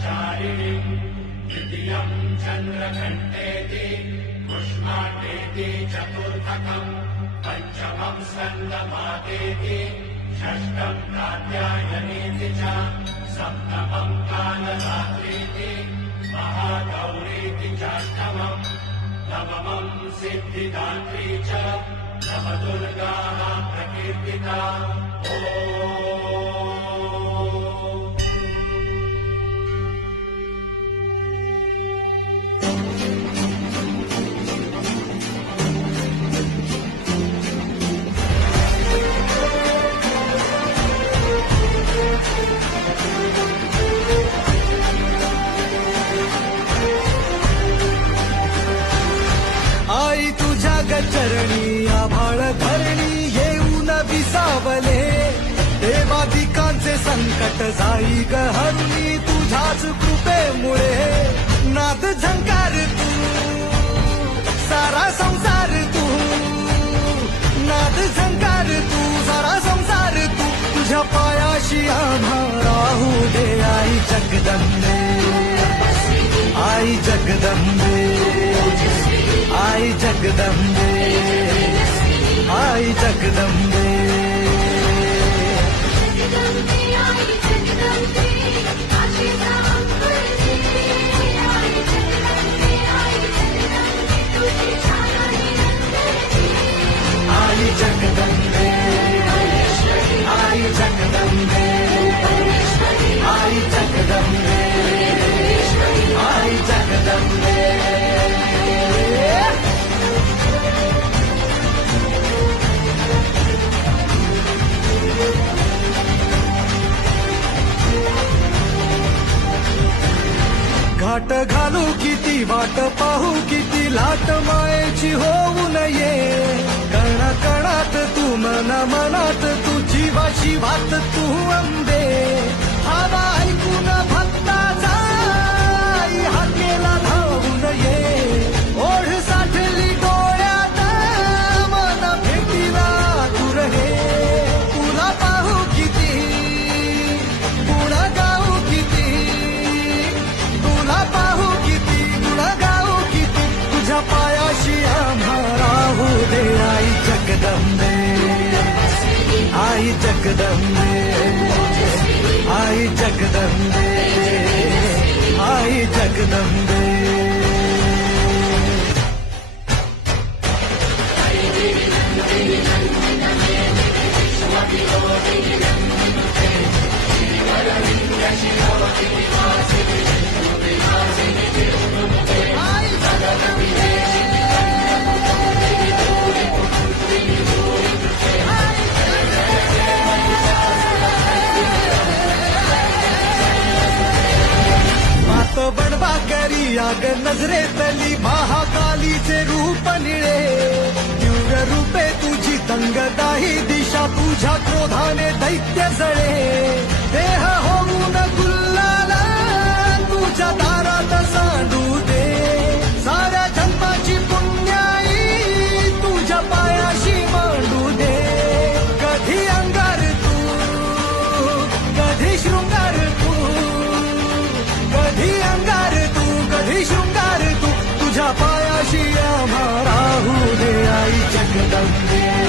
ब्रह्मचारिणीम् द्वितीयम् चन्द्रघण्टेति पुष्माण्डेति चतुर्थकम् पञ्चमम् स्कन्दमातेति षष्ठम् कात्यायनीति च सप्तमम् कालरात्रीति महागौरीति चाष्टमम् नवमम् सिद्धिदात्री च नवदुर्गाः प्रकीर्तिता आई तुझ्या गचरणी आभाळ धरणी येऊन विसावले देवादिकांचे संकट जाई गहरुनी तुझ्याच कृपेमुळे नाद झंकार तू सारा संसार तू नाद झंकार तू सारा संसार तू तुझ्या पायाशी आम्हा राहू दे आई जगदंबे आई जगदंबे आई जगदंबे आई जगदंबे आई जगदंबे आई जगदंबे आई जगदंबे आई जगदंबे घाट घालू किती वाट पाहू किती लाट मायेची होऊ नये कणा कणात तू मना मनात तू जीवाशी वात तू अंबे हवा ऐकून भक्ताचा हा केला धावू नये ओढ साठली डोळ्यात मन भेटीला तू रहे तुला पाहू किती गुणा गाऊ किती तुला पाहू किती तुला गाऊ किती तुझ्या पायाशी आम्हा राहू दे आई जगदंबे आई जगदंबे आई जगदंबे आई जगदंबे बनवा करी आग नजरेतली महाकालीचे रूप निळे दिव्य रूपे तुझी तंगदाही दिशा तुझ्या क्रोधाने दैत्य जळे देह होऊन गुल्लाला तुझ्या दारात सांडू दे साऱ्या जन्माची पुण्याई तुझ्या पायाशी मांडू दे कधी अंगार तू कधी शृंगार तू कधी अंगार तू कधी शृंगार तू तुझ्या पायाशी आम्हा राहू दे आई जगदंबे